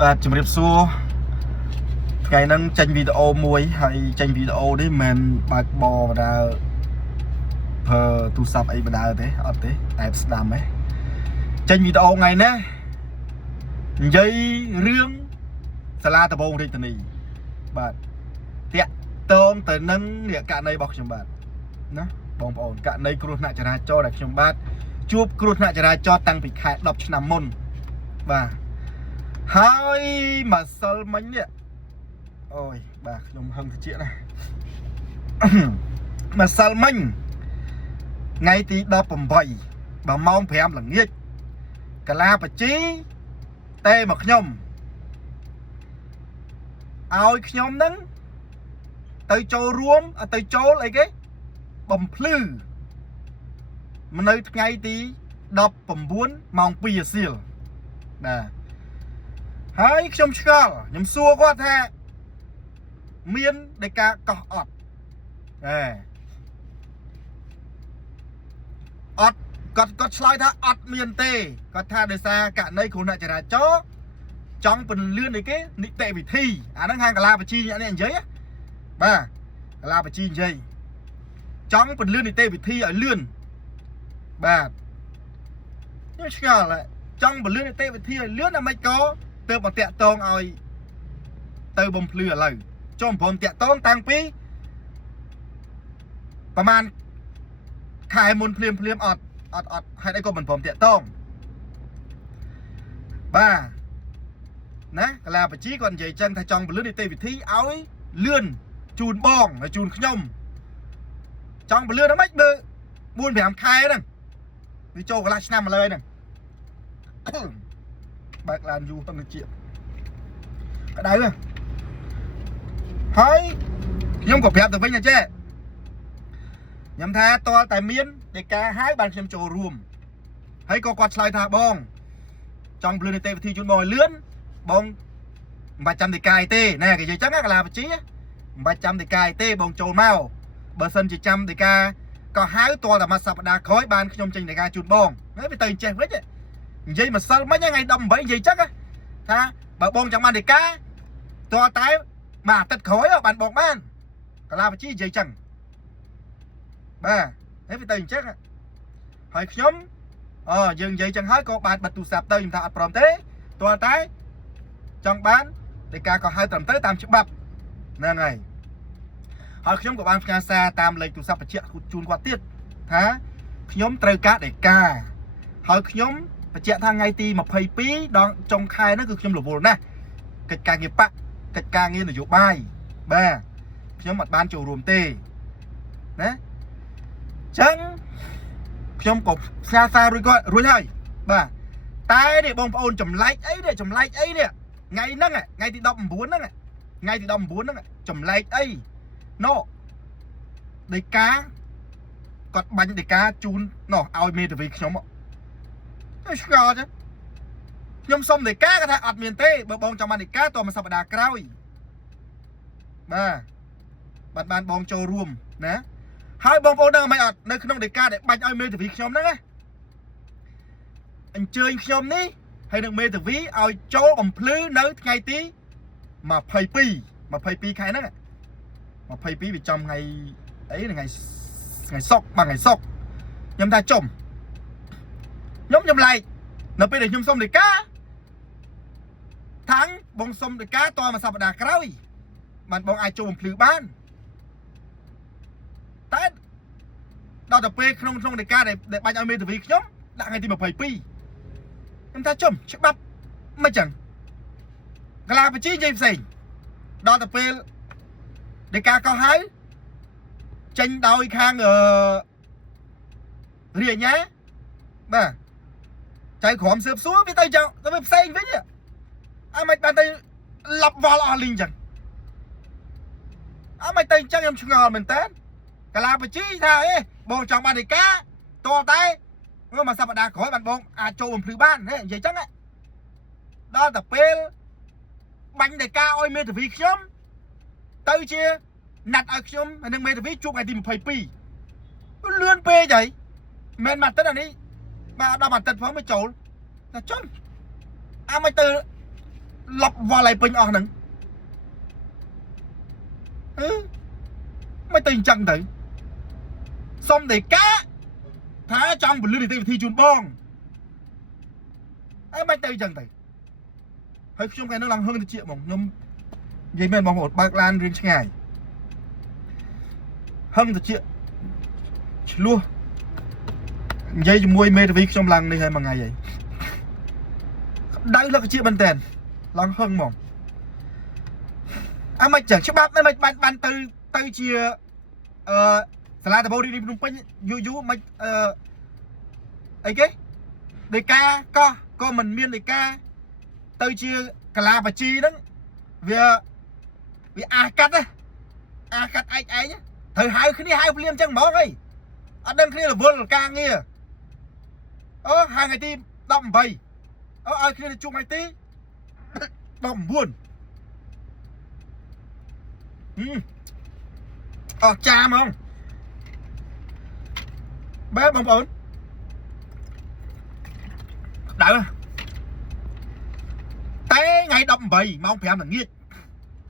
ជំរាបសួរថ្ងៃហ្នឹងចេញវីដេអូមួយហើយចេញវីដេអូនេះមិនបើកបបដើប្រើទូរស័ព្ទអីបដើទេអត់ទេតែស្ដាំហ៎ចេញវីដេអូថ្ងៃនេះនិយាយរឿងសាលាដំបងរាជធានីបាទតាក់ទងទៅនឹងនេះករណីរបស់ខ្ញុំបាទណាបងប្អូនករណីគ្រោះថ្នាក់ចរាចរណ៍ដែលខ្ញុំបាទជួបគ្រោះថ្នាក់ចរាចរណ៍តាំងពីខែ10ឆ្នាំមុនបាទហើយម្សិលមិញនេះអូយបាទខ្ញុំហឹងតិចណាម្សិលមិញថ្ងៃទី18បើម៉ោង5ល្ងាចកាឡាបជីតែមកខ្ញុំឲ្យខ្ញុំហ្នឹងទៅចូលរួមទៅចូលអីគេបំភ្លឺនៅថ្ងៃទី19ម៉ោង2រសៀលបាទហើយខ្ញុំឆ្ងល់ខ្ញុំសួរគាត់ថាមានដីកាកោះអត់អត់គាត់ឆ្លើយថាអត់មានទេគាត់ថាដោយសារករណីគ្រោះថ្នាក់ចរាចរណ៍ចង់ពន្លឿនអីគេនីតិវិធីអាហ្នឹងខាងកាឡាបជីនេះនិយាយបាទកាឡាបជីនិយាយចង់ពន្លឿននីតិវិធីឲ្យលឿនបាទខ្ញុំឆ្ងល់ចង់ពន្លឿននីតិវិធីឲ្យលឿនអាម៉េចក៏ទើបមកតាក់តងឲ្យទៅបំភ្លឺឥឡូវចុះผมតាក់តងតាំងពីប្រហែលខែមុនភ្លាមអត់ហេតុអីក៏មិនព្រមតាក់តងបាទណាកាឡាបជីគាត់និយាយចឹងថាចង់ពលឿននីតិវិធីឲ្យលឿនជូនបងជូនខ្ញុំចង់ពលឿនហ្នឹងម៉េចមើល 4-5 ខែហ្នឹងវាចូលកន្លះឆ្នាំមកលើហ្នឹងបើកឡានយូរទៅជាក្តៅហើយខ្ញុំក៏ប្រាប់ទៅវិញណាចេះខ្ញុំថាតើតែមានដីកាហើយបានខ្ញុំចូលរួមហើយក៏គាត់ឆ្លើយថាបងចង់ពលឿននីតិវិធីជូនបងឲ្យលឿនបងមិនបាច់ចាំដីកាទេណែគេនិយាយចឹងកាឡាបជីមិនបាច់ចាំដីកាទេបងចូលមកបើសិនជាចាំដីកាក៏ហៅតតែមួយសប្តាហ៍ក្រោយបានខ្ញុំចេញដីកាជូនបងហើយវាទៅចេះវិញនិយាយម្សិលមិញថ្ងៃ18និយាយចឹងថាបើបងចង់បានដីកាតតែមួយអាទិត្យក្រោយបានបងបានកាឡាបជីនិយាយចឹងបាទហើយវាទៅអញ្ចឹងហើយខ្ញុំយើងនិយាយចឹងហើយក៏បានបិទទូរស័ព្ទទៅខ្ញុំថាអត់ព្រមទេតើតែចង់បានដីកាក៏ហៅត្រឹមត្រូវតាមច្បាប់ហ្នឹងហើយហើយខ្ញុំក៏បានផ្ញើសារតាមលេខទូរស័ព្ទបញ្ជាក់ជូនគាត់ទៀតថាខ្ញុំត្រូវការដីកាហើយខ្ញុំបញ្ជាក់ថាថ្ងៃទី22ដល់ចុងខែហ្នឹងគឺខ្ញុំរវល់ណាស់កិច្ចការងារបកកិច្ចការងារនយោបាយបាទខ្ញុំអត់បានចូលរួមទេណាចឹងខ្ញុំក៏ផ្ញើសាររួចគាត់រួចហើយបាទតែនេះបងប្អូនចម្លែកអីនេះថ្ងៃហ្នឹងថ្ងៃទី19ហ្នឹងថ្ងៃទី19ហ្នឹងចម្លែកអីណូដីកាគាត់បាញ់ដីកាជូនណោះឲ្យមេធាវីខ្ញុំឆ្ងល់ចឹងខ្ញុំសុំដីកាគាត់ថាអត់មានទេបើបងចង់បានដីកាតមួយសប្តាហ៍ក្រោយបាទបានបងចូលរួមណាហើយបងប្អូនដឹងមិនអត់នៅក្នុងដីកាដែលបាញ់ឲ្យមេធាវីខ្ញុំហ្នឹងអញ្ជើញខ្ញុំនេះហើយនឹងមេធាវីឲ្យចូលបំភ្លឺនៅថ្ងៃទី22ខែហ្នឹង22វាចំថ្ងៃអីថ្ងៃសុក្រថ្ងៃសុក្រខ្ញុំថាចំខ្ញុំចម្លែកនៅពេលដែលខ្ញុំសុំដីកាថាំងបងសុំដីកាតមួយសប្តាហ៍ក្រោយបានបងអាចចូលបំភ្លឺបានតែដល់ទៅពេលក្នុងដីកាដែលបាច់ឲ្យមេធាវីខ្ញុំដាក់ថ្ងៃទី22ខ្ញុំថាចំច្បាប់មិនចឹងកាឡាបជីនិយាយផ្សេងដល់ទៅពេលដីកាកោះហៅចេញដោយខាងរាជអាជ្ញាបាទចៅក្រុមស៊ើបសួរវាទៅចឹងទៅផ្សេងវិញអាមិនបានទៅឡប់វល់អស់លីងចឹងអាមិនទៅចឹងខ្ញុំឆ្ងល់មែនតើកាឡាបជីថាអេបងចង់បានដីកាតតែមួយសប្តាហ៍ក្រោយបានបងអាចចូលបំភ្លឺបាននិយាយចឹងដល់តែពេលបាញ់ដីកាឲ្យមេធាវីខ្ញុំទៅជាណាត់ឲ្យខ្ញុំហើយនឹងមេធាវីជួបថ្ងៃទី22លឿនពេកហើយមិនមែនមួយអាទិត្យអានេះបាទដល់មួយអាទិត្យផងមិនចូលតែចុះអាមិនទៅ lọc vào lại bình ở nắng mấy tình chẳng thấy xong để cá thả trong một lưới thì chun bong ấy mấy tay chẳng thấy hay trong cái nó làm hơn triệu mỏng nhôm dây men bằng một bạc lan riêng ngày hơn triệu luôn dây mùi mê vì trong làng này hay mà ngày vậy đây là cái chuyện bên tiền làng hơn mỏng à mày chẳng chấp bác mày ban từ chia là bố đi đúng bên du mày ấy cái để ca co mình miên để ca từ chia cả là và chi đó vì cắt á cắt ai nhá thời hai khi đi hai liên chân máu ấy ở đây kia là vô là ca nghe hai ngày tim đậm bầy ai kia là chung ngày tí đậm buồn cha mà không bé bóng ổn đại mà té ngày đậm bầy mà ông phèm là nghiệt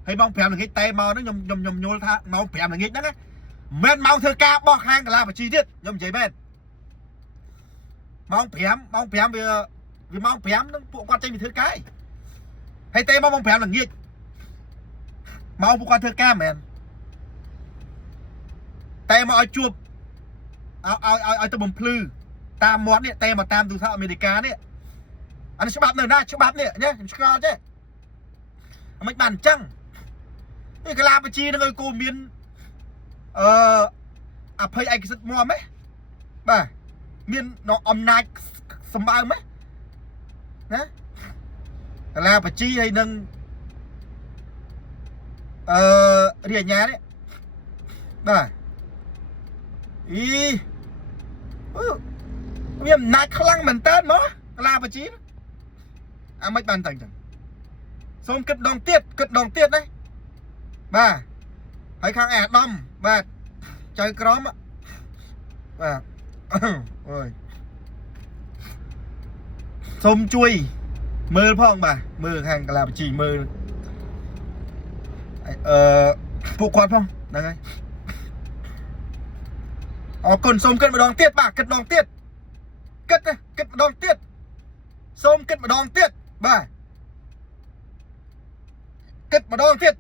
hay mong phèm là cái tay màu nó nhom nhô tha mong phèm là nghiệt đó á men mong thơ ca bọc hang là phải chi tiết nhom vậy bên mong phèm vì mong phèm nó phụ quan tranh vì thơ cái hay tay mong phèm là nghiệt mong phụ quan thơ ca men tay mà ai chuột ai tao bầm plư tam món này tay mà tam từ thợ America này anh sẽ bám nữa na sẽ bám này nhé cho chứ mấy bàn trăng cái làm chi nó ơi cô miên phơi anh rất mua mấy bà miên nó âm nai sầm bao mấy nè làm chi hay nâng rìa nhà đấy bà ý miên nai khăng mình tên mà làm chi mấy bàn tầng chẳng xong cất đòn tiết đấy bà hãy khang đâm bà chơi crom á bà ơi xong chui mơ phong bà mơ hàng làm chỉ mơ phụ quạt không đây này còn xong cất một đòn tiết bà cất đòn tiết cất một đòn tiết xong cất một đòn tiết bà kết mà đo tiết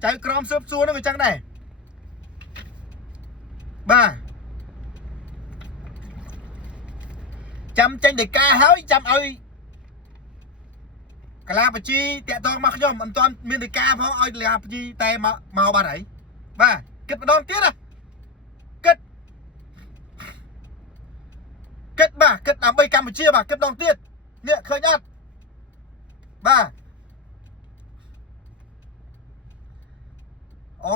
trái crom xốp xua nó người trắng này bà chăm tranh để ca hói chăm ơi cả la bà chi tẹt to mặc nhom anh toàn miền để ca phó ơi là bà chi tay mà màu bà đấy bà kết mà đo tiết à kết bà kết làm bay Campuchia bà kết đo tiết nè khơi nhát bà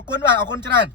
quân bà quân trên này